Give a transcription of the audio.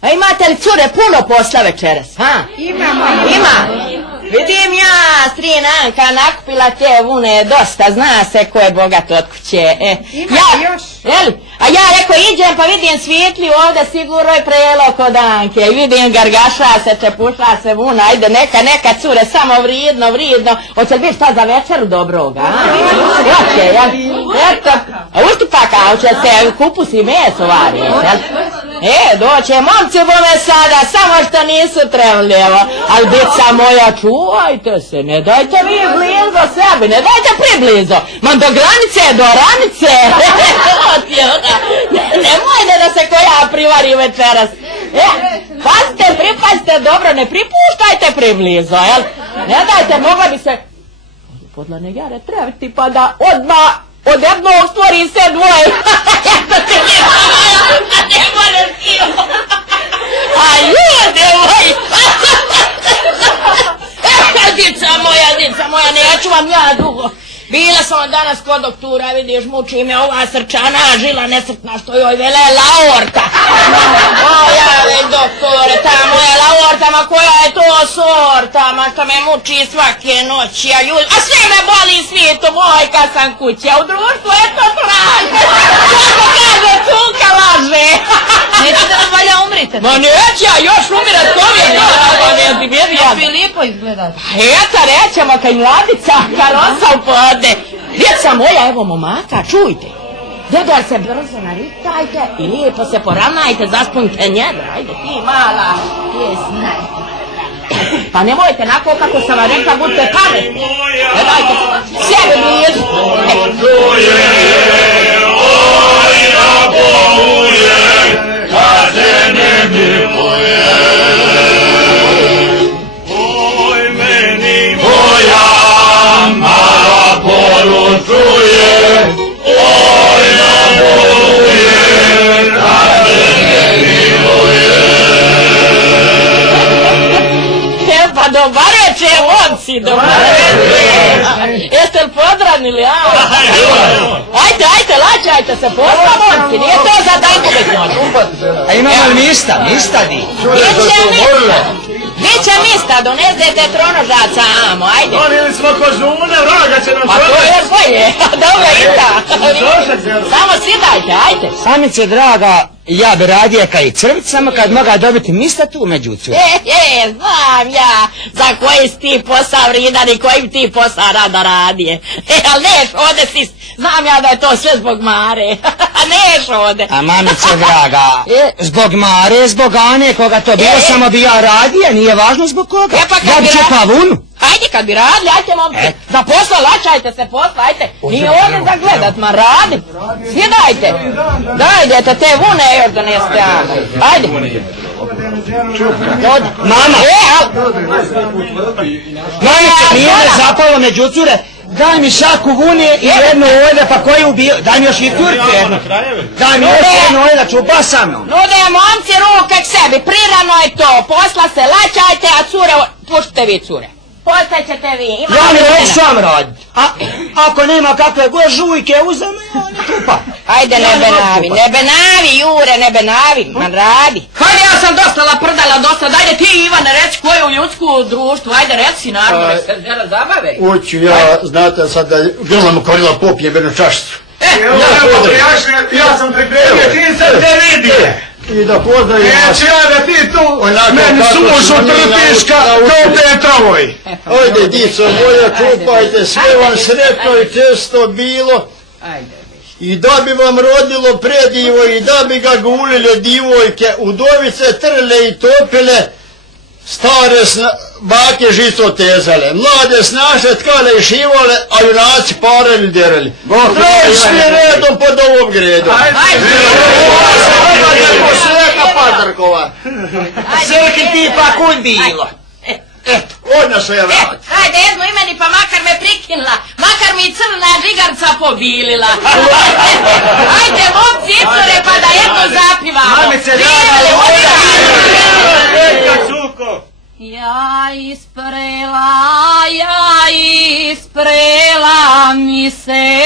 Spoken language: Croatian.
A imate li cure puno posla večeras, ha? Ima. Vidim ja, strina Anka nakupila te vune dosta, zna se ko je bogat od kuće. Ima još. A ja reko iđem pa vidim svijetli ovdje sigurno je prejelo kod Anke. I vidim gargaša se, čepuša se vuna, ajde neka cure, samo vridno. Hoće li biti šta za večeru dobroga, a? Hoće, jel? Eto, ustupaka, hoće se kupus i meso vari, jel? Doće momci bome sada, samo što nisu trebali, evo. Ali dica moja, čuvajte se, ne dajte vi blizo sebi, ne dajte priblizo. Ma do granice, do ranice. Nemojte da se koja privari večeras. Pripazite dobro, ne pripuštajte priblizo, jel? Ne dajte, mogla bi se podla negare trebiti pa da odmah od jednog stvori se dvoje. Ne možeš ti. A ljudi moji. Dica moja, neću vam ja dugo. Bila sam danas kod doktora, vidiš, muči me ova srčana žila nesretna što joj vele laorta. Ja doktore, ta moja laorta, ma koja je to sorta, ma što me muči svake noći, a sve me boli svijetu moj kad sam kući, a u društvu eto traže. Kako kaže, cunka laže. Nećete nam valja umrite? Ma neće ja još umirat, to mi je Ja bi lijepo izgledati. Eto, rećemo kaj mladica, karosa u podne. Djeca moja, evo momaka, čujte. Dedar se brzo naritajte i lijepo se poravnajte, zaspunite njedra. Ajde ti mala, pjesna. Pa nemojte nako kako sam vam rekla, budite pametni. Dajte, sjede blizu. Oj, na boluje, kad se ne mi poje. Oj, meni moja mala poručuje. Oj, na boluje, kad se ne mi poje. Pa dobareće, momci, dobareće. Jeste li podranili, a? Ajte, lačajte se, posla, momci, nije to za danku bez noći. A imamo li mista di? Biće mista, donesete tronožaca, amo, ajde. Donijeli smo kozune, vraga će nam Pa to je bolje, dobro ida. Samo sidajte, ajde. Samice draga, ja bi radije kaj i crvic, samo kad moga dobiti mista tu među cura. Znam ja za koji si ti posao vridan i kojim ti posao rada radije. Ali neš ode si, znam ja da je to sve zbog Mare. Neš ode. A mamice draga, zbog Mare, zbog Ane, koga to bilo, samo bi ja radije, nije važno zbog koga. Ja bi čekala vunu. Ajde kad bi radili, ajte momci, za posla lačajte se posla, ajte, nije ovdje za gledat, ma radi, sjedajte, dajte te vune još doneste, ajde. Mama, mamice, nije me zapalo među cure, daj mi šaku vune i jednu ovdje, pa koji ubio, daj mi još i turku jednu, daj mi još jednu ovdje da čupa sa mnom. Nude momci ruke k sebi, prirano je to, posla se lačajte, a cure, puštite vi cure. Postaćete vi, ima ja mi neću vam raditi. Ako nema kakve go žujke uzeme, ja ne čupa. Ajde, ne benavi, Jure, ne benavi, man radi. Hajde, ja sam dosta laprdala, ajde ti Ivane reci koju u ljudsku društvu, ajde reci naravno, nek se žena zabave. Uću ja, znate sad da grla mu korila popije jednu čašicu. Ja sam pripremio, ti sad te vidi. I da pozdravim vas. Neću ja da ti tu meni sušu trpiš kao Petrovoj. Ajde, dico moja, čupajte, sve vam sretno i često bilo. I da bi vam rodilo predivo i da bi ga gulile divojke, udovice trle i topile, stare bake žico tezale, mlade snaše tkale i šivale, a junaci parali derali. Treći redom pod ovom gredom. Sveka Patrkova. Sveki ti pa kud bilo? Eto, odnosno je vrat. Ajde, jedno imeni pa makar me prikinula, makar mi crna žigarca pobilila. Ajde, momci, cure, pa da jedno zapiva. Mamice, draga, Ja isprela mi se